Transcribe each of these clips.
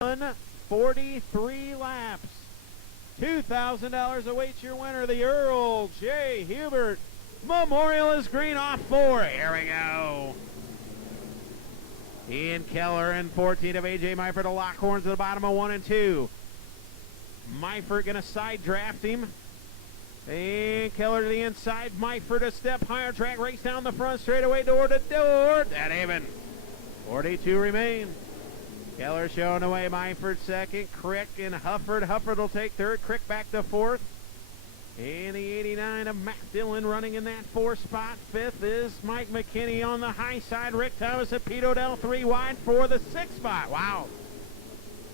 43 laps. $2,000 awaits your winner, the Earl J. Hubert Memorial is green off 4. Here we go. Ian Keller in 14 of A.J. Meifert to lock horns at the bottom of 1 and 2. Meifert going to side draft him. And Keller to the inside. Meifert a step higher. Track race down the front straightaway, door to door. That even. 42 remain. Keller showing away. Meifert second. Crick and Hufford. Hufford will take third. Crick back to fourth. And the 89 of Matt Dillon running in that 4th spot. 5th is Mike McKinney on the high side. Rick Thomas and Pete Odell 3 wide for the 6th spot. Wow.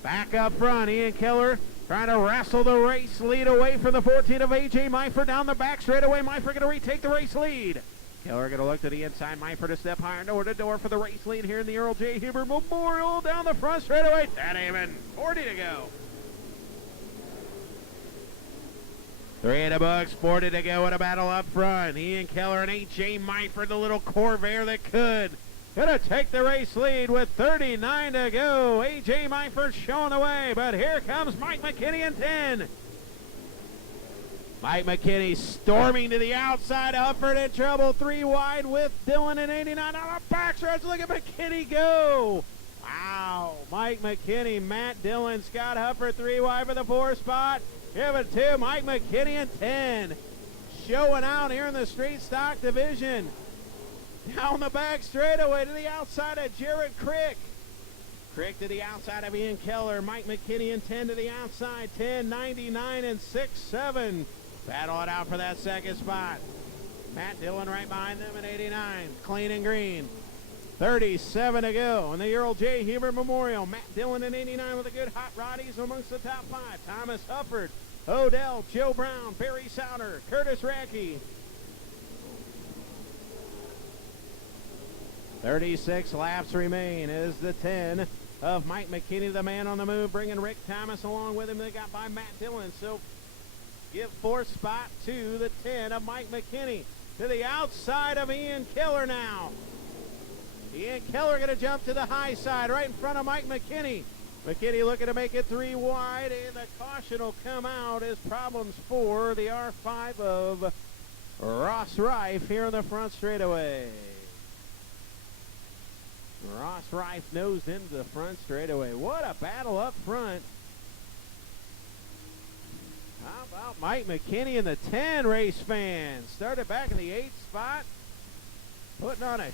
Back up front. Ian Keller trying to wrestle the race lead away from the 14 of A.J. Meifert down the back straightaway. Meifert going to retake the race lead. Keller going to look to the inside. Meifert a step higher, door to door for the race lead here in the Earl J. Hubert Memorial down the front straightaway. That even. 40 to go. 3 in the books, 40 to go in a battle up front. Ian Keller and A.J. Meifert, the little Corvair that could. Gonna take the race lead with 39 to go. A.J. Meifert showing away, but here comes Mike McKinney in 10. Mike McKinney storming to the outside. Hufford in trouble, 3 wide with Dillon and 89 on the backstretch. Look at McKinney go. Wow, Mike McKinney, Matt Dillon, Scott Hufford, 3 wide for the 4th spot. Give it to Mike McKinney in 10. Showing out here in the street stock division. Down the back straightaway to the outside of Jared Crick. Crick to the outside of Ian Keller. Mike McKinney in 10 to the outside. 10, 99, and 6, 7. Battle it out for that 2nd spot. Matt Dillon right behind them at 89. Clean and green. 37 to go in the Earl J. Hubert Memorial. Matt Dillon in 89 with a good hot rod. He's amongst the top 5. Thomas Hufford, Odell, Joe Brown, Barry Souter, Curtis Rackey. 36 laps remain as the 10 of Mike McKinney, the man on the move, bringing Rick Thomas along with him. They got by Matt Dillon. So give 4th spot to the 10 of Mike McKinney. To the outside of Ian Keller now. Ian Keller going to jump to the high side right in front of Mike McKinney. McKinney looking to make it 3 wide, and the caution will come out as problems for the R5 of Ross Reif here in the front straightaway. Ross Reif nosed into the front straightaway. What a battle up front. How about Mike McKinney in the 10 race fans? Started back in the 8th spot. Putting on a...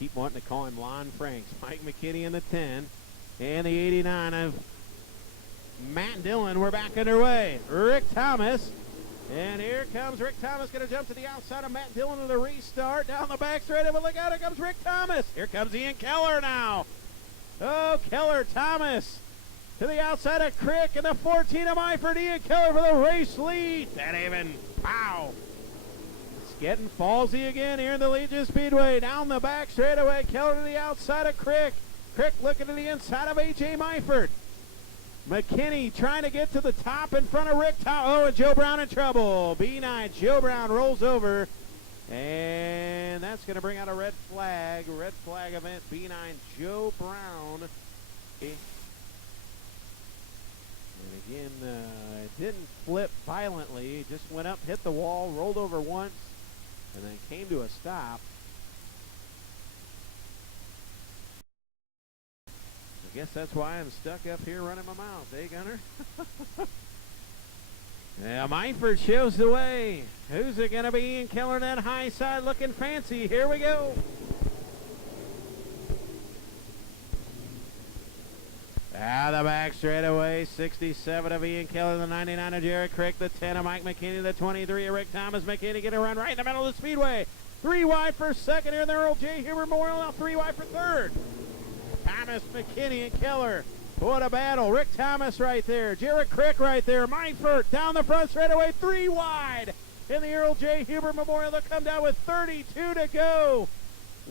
Keep wanting to call him Lon Franks. Mike McKinney in the 10. And the 89 of Matt Dillon. We're back underway. Rick Thomas. And here comes Rick Thomas, going to jump to the outside of Matt Dillon with a restart. Down the back straight, but look out, here comes Rick Thomas. Here comes Ian Keller now. Oh, Keller, Thomas to the outside of Crick, and the 14 of Meifert. Ian Keller for the race lead. That even, wow. It's getting fallsy again here in the Legion Speedway. Down the back straightaway, Keller to the outside of Crick. Crick looking to the inside of A.J. Meifert. McKinney trying to get to the top in front of Rick Thomas. Oh, and Joe Brown in trouble. B9, Joe Brown rolls over. And that's going to bring out a red flag. Red flag event, B9, Joe Brown. And again, it didn't flip violently. It just went up, hit the wall, rolled over once, and then came to a stop. I guess that's why I'm stuck up here running my mouth, eh, Gunner? Yeah, Meifert shows the way. Who's it going to be? Ian Keller, that high side looking fancy. Here we go. Out of the back straightaway, 67 of Ian Keller, the 99 of Jared Crick, the 10 of Mike McKinney, the 23 of Rick Thomas. McKinney going to run right in the middle of the speedway. 3 wide for second here in the Earl J. Hubert Memorial. Now 3 wide for third. Thomas, McKinney, and Keller. What a battle. Rick Thomas right there. Jared Crick right there. Meifert down the front straightaway. 3 wide in the Earl J. Hubert Memorial. They'll come down with 32 to go.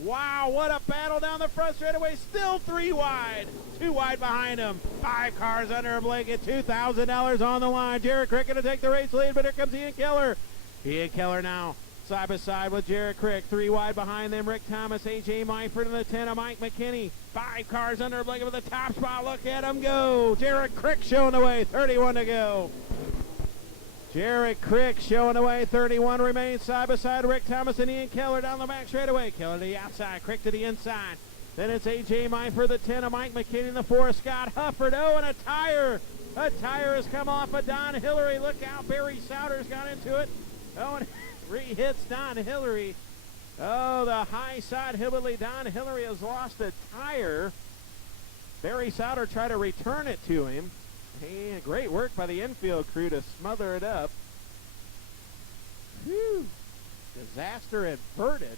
Wow, what a battle down the front straightaway. Still 3 wide. 2 wide behind him. 5 cars under a blanket. $2,000 on the line. Jared Crick going to take the race lead, but here comes Ian Keller. Ian Keller now Side by side with Jared Crick. 3 wide behind them. Rick Thomas, A.J. Myford in the 10 of Mike McKinney. 5 cars under a blanket for the top spot. Look at him go. Jared Crick showing the way. 31 to go. Jared Crick showing the way. 31 remains. Side by side. Rick Thomas and Ian Keller down the back straightaway. Keller to the outside. Crick to the inside. Then it's A.J. Myford, the 10 of Mike McKinney, the 4 of Scott Hufford. Oh, and a tire. A tire has come off of Don Hillary. Look out. Barry Souders got into it. Oh, and re-hits Don Hillary. Oh, the high side hillbilly Don Hillary has lost a tire. Barry Souder tried to return it to him. Hey, great work by the infield crew to smother it up. Whew. Disaster averted.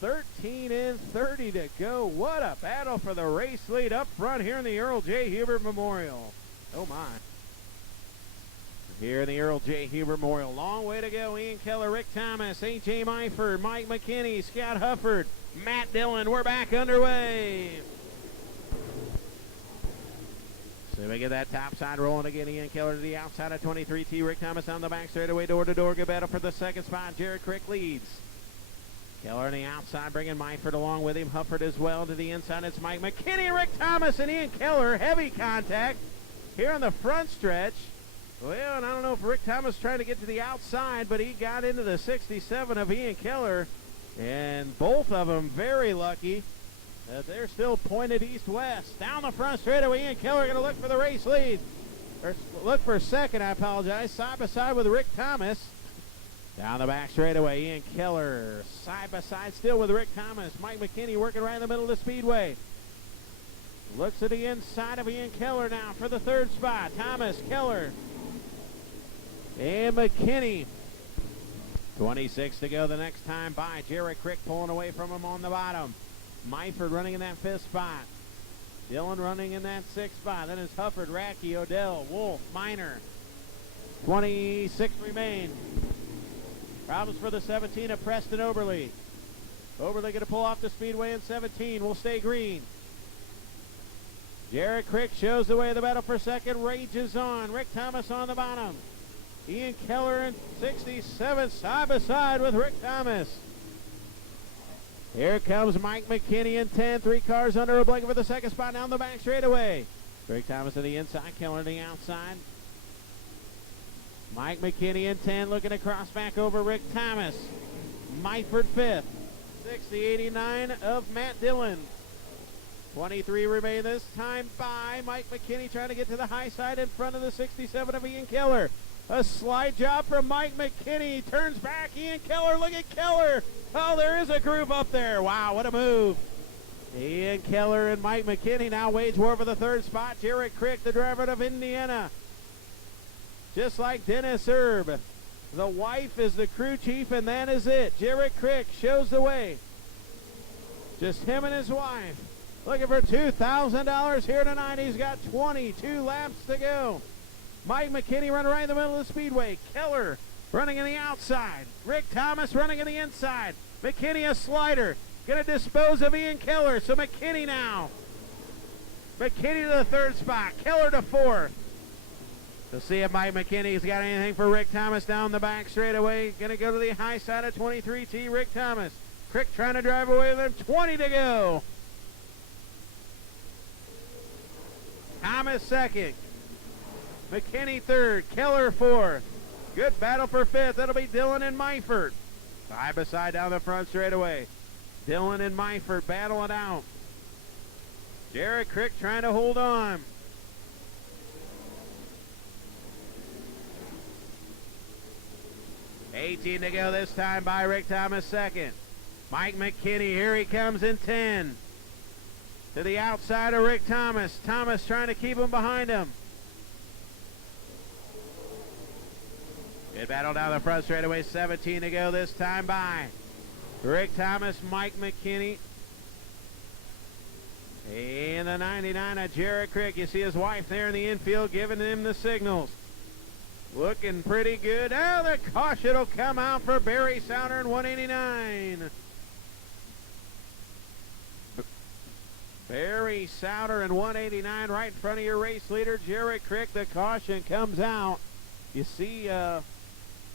13 in, 30 to go. What a battle for the race lead up front here in the Earl J. Hubert Memorial. Oh, my. Here in the Earl J. Hubert Memorial. Long way to go. Ian Keller, Rick Thomas, A.J. Myford, Mike McKinney, Scott Hufford, Matt Dillon. We're back underway. So we get that top side rolling again. Ian Keller to the outside of 23T. Rick Thomas on the back straightaway, door to door. Good battle for the second spot. Jared Crick leads. Keller on the outside, bringing Myford along with him. Hufford as well to the inside. It's Mike McKinney, Rick Thomas, and Ian Keller. Heavy contact here on the front stretch. Well, and I don't know if Rick Thomas trying to get to the outside, but he got into the 67 of Ian Keller. And both of them very lucky that they're still pointed east-west. Down the front straightaway, Ian Keller going to look for the race lead. Or look for second, I apologize. Side by side with Rick Thomas. Down the back straightaway, Ian Keller. Side by side still with Rick Thomas. Mike McKinney working right in the middle of the speedway. Looks at the inside of Ian Keller now for the third spot. Thomas, Keller, and McKinney. 26 to go the next time by. Jared Crick pulling away from him on the bottom. Myford running in that fifth spot. Dillon running in that sixth spot. Then it's Hufford, Racky, Odell, Wolf, Miner. 26 remain. Problems for the 17 of Preston Oberly. Oberly going to pull off the speedway in 17. Will stay green. Jared Crick shows the way. The battle for second rages on. Rick Thomas on the bottom. Ian Keller in 67 side by side with Rick Thomas. Here comes Mike McKinney in 10. 3 cars under a blanket for the second spot down the back straightaway. Rick Thomas to the inside. Keller to the outside. Mike McKinney in 10 looking to cross back over Rick Thomas. Myford 5th. 60-89 of Matt Dillon. 23 remain this time by Mike McKinney trying to get to the high side in front of the 67 of Ian Keller. A slide job from Mike McKinney. Turns back. Ian Keller. Look at Keller. Oh, there is a groove up there. Wow, what a move. Ian Keller and Mike McKinney now wage war for the third spot. Jared Crick, the driver of Indiana. Just like Dennis Erb. The wife is the crew chief, and that is it. Jared Crick shows the way. Just him and his wife. Looking for $2,000 here tonight. He's got 22 laps to go. Mike McKinney running right in the middle of the speedway. Keller running in the outside. Rick Thomas running in the inside. McKinney a slider. Going to dispose of Ian Keller. So McKinney now. McKinney to the third spot. Keller to fourth. To see if Mike McKinney's got anything for Rick Thomas down the back straightaway. Going to go to the high side of 23T. Rick Thomas. Crick trying to drive away with him. 20 to go. Thomas second. McKinney third. Keller fourth. Good battle for fifth. That'll be Dillon and Myford. Side by side down the front straightaway. Dillon and Myford battling out. Jared Crick trying to hold on. $18 to go this time by Rick Thomas second. Mike McKinney, here he comes in 10. To the outside of Rick Thomas. Thomas trying to keep him behind him. Good battle down the front straightaway. 17 to go this time by Rick Thomas, Mike McKinney. And the 99 of Jared Crick. You see his wife there in the infield giving him the signals. Looking pretty good. Oh, the caution will come out for Barry Souder in 189. Barry Souder in 189 right in front of your race leader, Jared Crick. The caution comes out. You see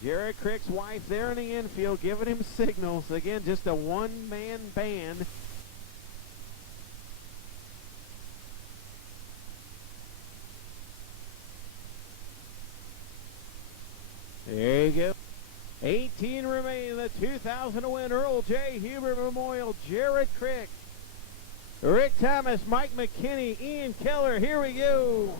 Jared Crick's wife there in the infield giving him signals. Again, just a one-man band. There you go. 18 remain in the 2000 to win Earl J. Hubert Memorial. Jared Crick, Rick Thomas, Mike McKinney, Ian Keller. Here we go.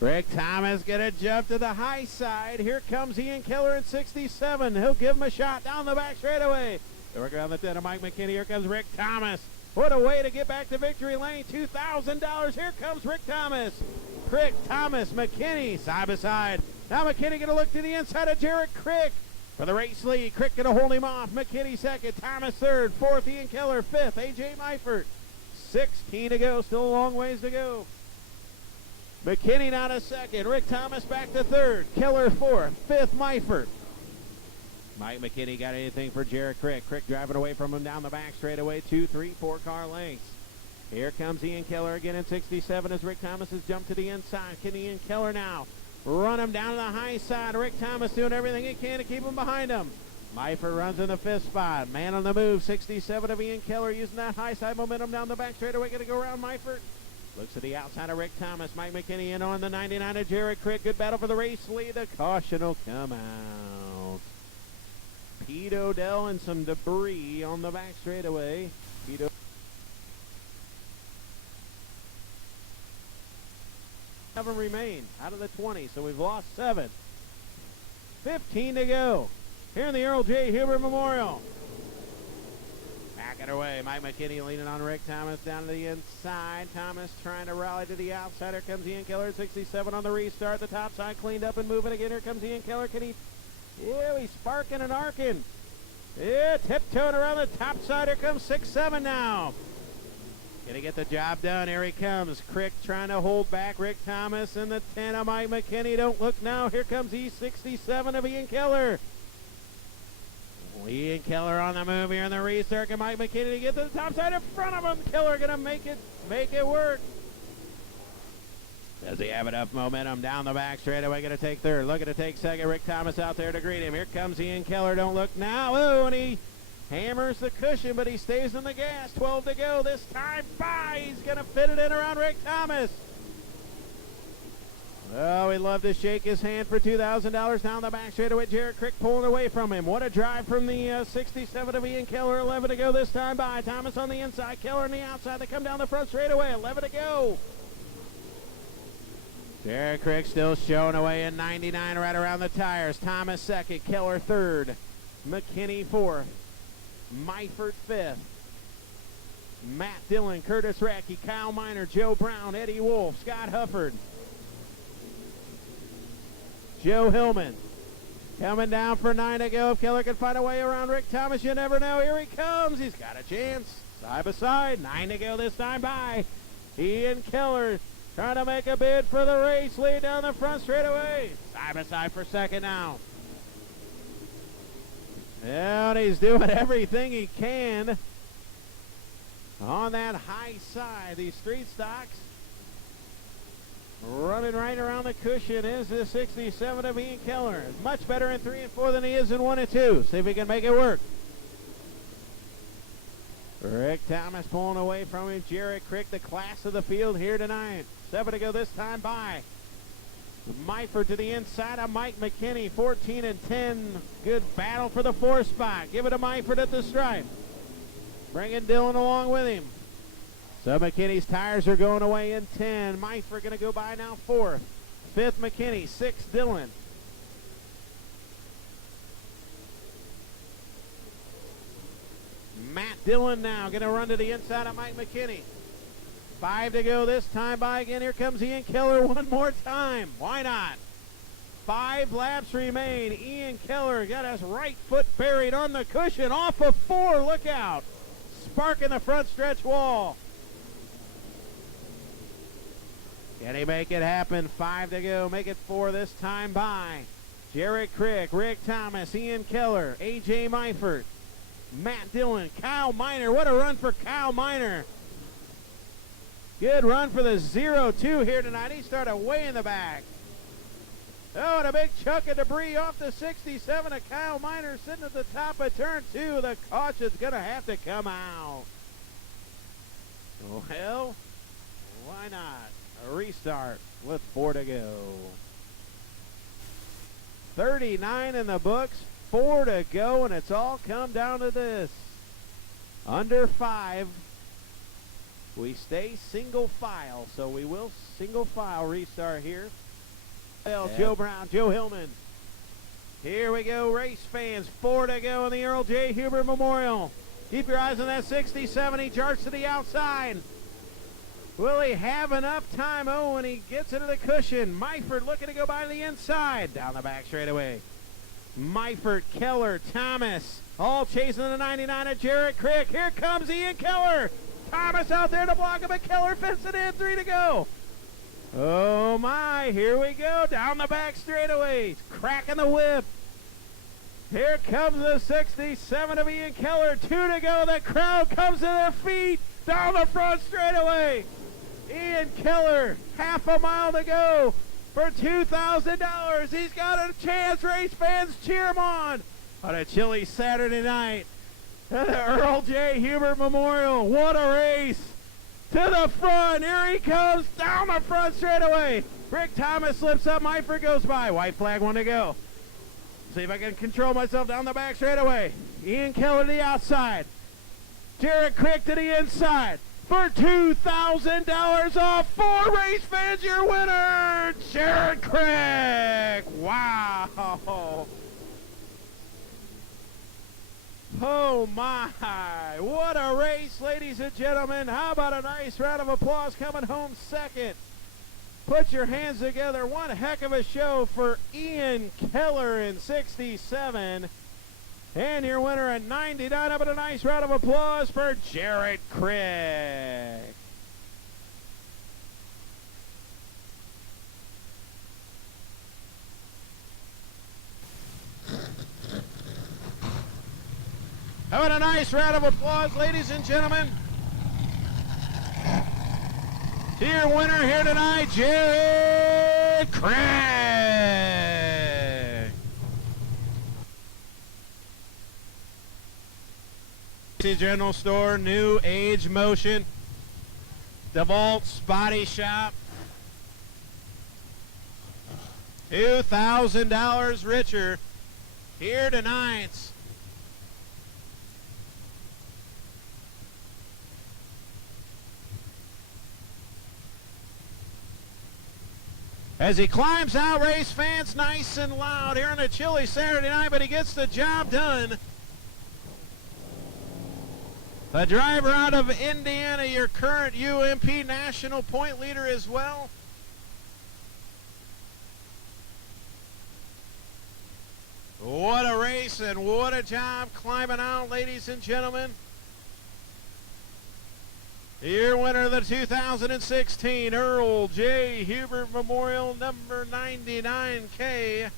Rick Thomas gonna jump to the high side. Here comes Ian Keller at 67. He'll give him a shot down the back straightaway. They work around the 10 of Mike McKinney. Here comes Rick Thomas. What a way to get back to victory lane. $2,000. Here comes Rick Thomas. Crick, Thomas, McKinney, side by side. Now McKinney gonna look to the inside of Jared Crick for the race lead. Crick gonna hold him off. McKinney second, Thomas third, fourth Ian Keller, fifth AJ Meifert. 16 to go, still a long ways to go. McKinney now to second, Rick Thomas back to third, Keller fourth, fifth Meifert. Mike McKinney got anything for Jared Crick. Crick driving away from him down the back straightaway, 2, 3, 4 car lengths. Here comes Ian Keller again in 67 as Rick Thomas has jumped to the inside. Can Ian Keller now run him down to the high side? Rick Thomas doing everything he can to keep him behind him. Meifert runs in the fifth spot. Man on the move, 67 of Ian Keller using that high side momentum down the back straightaway. Going to go around Meifert. Looks to the outside of Rick Thomas. Mike McKinney in on the 99 of Jared Crick. Good battle for the race lead. The caution will come out. Pete Odell and some debris on the back straightaway. Pete 7 remain out of the 20, so we've lost 7. 15 to go here in the Earl J. Hubert Memorial. Back it away. Mike McKinney leaning on Rick Thomas down to the inside. Thomas trying to rally to the outside. Here comes Ian Keller at 67 on the restart. The top side cleaned up and moving again. Here comes Ian Keller. Can he? Yeah, he's sparking and arcing. Yeah, tiptoeing around the top side. Here comes 6-7 now. Gonna get the job done. Here he comes. Crick trying to hold back Rick Thomas and the 10 of Mike McKinney. Don't look now. Here comes E67 of Ian Keller. Ian Keller on the move here in the restart. And Mike McKinney to get to the top side in front of him. Keller gonna make it work. Does he have enough momentum down the back straightaway? Gonna take third. Looking to take second. Rick Thomas out there to greet him. Here comes Ian Keller. Don't look now. Oh, and he hammers the cushion, but he stays on the gas. 12 to go. This time by. He's going to fit it in around Rick Thomas. Oh, he'd love to shake his hand for $2,000 down the back straightaway. Jared Crick pulling away from him. What a drive from the 67 of Ian Keller. 11 to go this time by. Thomas on the inside. Keller on the outside. They come down the front straightaway. 11 to go. Jared Crick still showing away in 99 right around the tires. Thomas second. Keller third. McKinney fourth. Meifert fifth. Matt Dillon, Curtis Racky, Kyle Miner, Joe Brown, Eddie Wolf, Scott Hufford, Joe Hillman. Coming down for 9 to go. If Keller can find a way around Rick Thomas, you never know. Here he comes. He's got a chance. Side by side. 9 to go this time by. Ian Keller trying to make a bid for the race lead down the front straightaway. Side by side for second now. And he's doing everything he can on that high side. These street stocks running right around the cushion is the 67 of Ian Keller. Much better in 3 and 4 than he is in 1 and 2. See if he can make it work. Rick Thomas pulling away from him. Jared Crick, the class of the field here tonight. 7 to go this time by. Meifert to the inside of Mike McKinney, 14 and 10. Good battle for the 4th spot. Give it to Meifert at the stripe. Bringing Dillon along with him. So McKinney's tires are going away in 10. Meifert going to go by now 4th. 5th McKinney, 6th Dillon. Matt Dillon now going to run to the inside of Mike McKinney. 5 to go this time by again. Here comes Ian Keller one more time. Why not? 5 laps remain. Ian Keller got his right foot buried on the cushion off of 4. Look out. Sparking the front stretch wall. Can he make it happen? 5 to go. Make it 4 this time by. Jared Crick, Rick Thomas, Ian Keller, AJ Meifert, Matt Dillon, Kyle Miner. What a run for Kyle Miner. Good run for the 0-2 here tonight. He started way in the back. Oh, and a big chunk of debris off the 67 of Kyle Miner sitting at the top of turn 2. The caution's going to have to come out. Well, why not? A restart with 4 to go. 39 in the books, 4 to go, and it's all come down to this. Under 5. We stay single file, so we will single file restart here. Well, Joe Brown, Joe Hillman. Here we go, race fans. 4 to go in the Earl J. Hubert Memorial. Keep your eyes on that 67. He charts to the outside. Will he have enough time? Oh, and he gets into the cushion. Myford looking to go by the inside. Down the back straightaway. Myford, Keller, Thomas. All chasing the 99 of Jarrett Crick. Here comes Ian Keller. Thomas out there to block him, but Keller fits it in. 3 to go. Oh, my. Here we go. Down the back straightaway. Cracking the whip. Here comes the 67 of Ian Keller. 2 to go. The crowd comes to their feet. Down the front straightaway. Ian Keller, half a mile to go for $2,000. He's got a chance. Race fans, cheer him on a chilly Saturday night at the Earl J. Hubert Memorial. What a race. To the front. Here he comes down the front straightaway. Rick Thomas slips up. Myford goes by. White flag, 1 to go. See if I can control myself down the back straightaway. Ian Keller to the outside. Jarrett Crick to the inside. For $2,000 off. 4 race fans, your winner, Jarrett Crick. Wow. Oh, my. What a race, ladies and gentlemen. How about a nice round of applause coming home second? Put your hands together. One heck of a show for Ian Keller in 67. And your winner at 99. How about a nice round of applause for Jarrett Crick? How about a nice round of applause, ladies and gentlemen? To your winner here tonight, Jarrett Crick. General Store, New Age Motion, DeVault's Body Shop. $2,000 richer here tonight. As he climbs out, race fans, nice and loud here on a chilly Saturday night, but he gets the job done. The driver out of Indiana, your current UMP national point leader as well. What a race and what a job climbing out, ladies and gentlemen. Your winner of the 2016 Earl J. Hubert Memorial, number 99K.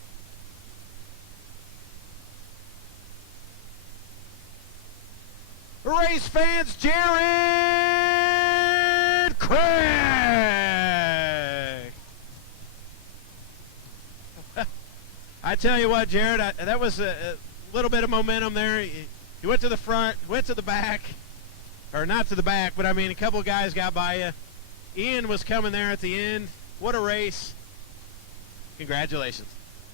Race fans, Jarrett Crick. I tell you what, Jared, that was a little bit of momentum there. You went to the front, went to the back, or not to the back, but I mean, a couple of guys got by you. Ian was coming there at the end. What a race. Congratulations.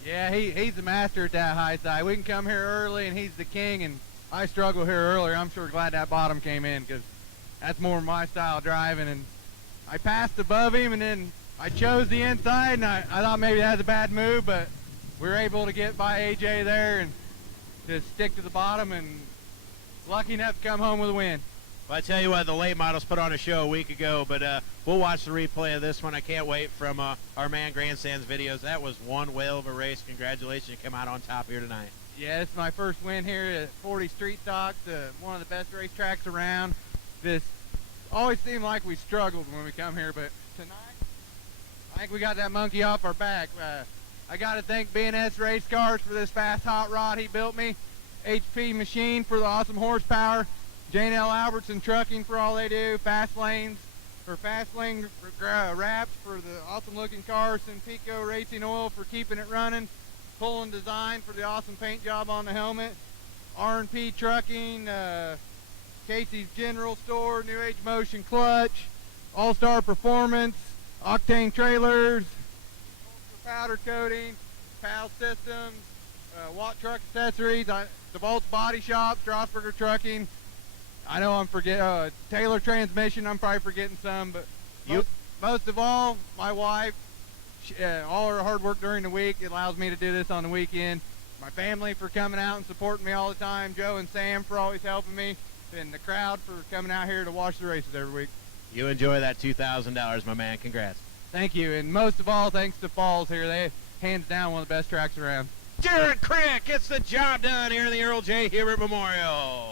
Yeah, he's the master at that high side. We can come here early, and he's the king, and I struggled here earlier. I'm sure glad that bottom came in because that's more my style of driving. And I passed above him, and then I chose the inside, and I thought maybe that was a bad move, but we were able to get by AJ there and just stick to the bottom, and lucky enough to come home with a win. Well, I tell you what, the late models put on a show a week ago, but we'll watch the replay of this one. I can't wait from our man Grandstand's videos. That was one whale of a race. Congratulations, you come out on top here tonight. Yeah, it's my first win here at 40 Street Stocks, one of the best racetracks around. This always seemed like we struggled when we come here, but tonight, I think we got that monkey off our back. I got to thank B&S Race Cars for this fast hot rod he built me, HP Machine for the awesome horsepower, Jane L. Albertson Trucking for all they do, Fast Lanes, for Fast Lane wraps, for the awesome looking car, Pico Racing Oil for keeping it running, Pulling Design for the awesome paint job on the helmet, R&P Trucking, Casey's General Store, New Age Motion Clutch, All Star Performance, Octane Trailers, Powder Coating, PAL Systems, Watt Truck Accessories, DeVault's Body Shop, Strasburger Trucking. I know I'm forgetting Taylor Transmission. I'm probably forgetting some, but most of all, my wife. All her hard work during the week, it allows me to do this on the weekend. My family for coming out and supporting me all the time. Joe and Sam for always helping me, and the crowd for coming out here to watch the races every week. You enjoy that $2,000, my man. Congrats. Thank you, and most of all, thanks to Falls here. They hands down one of the best tracks around. Jared Crick gets the job done here in the Earl J. Hubert Memorial.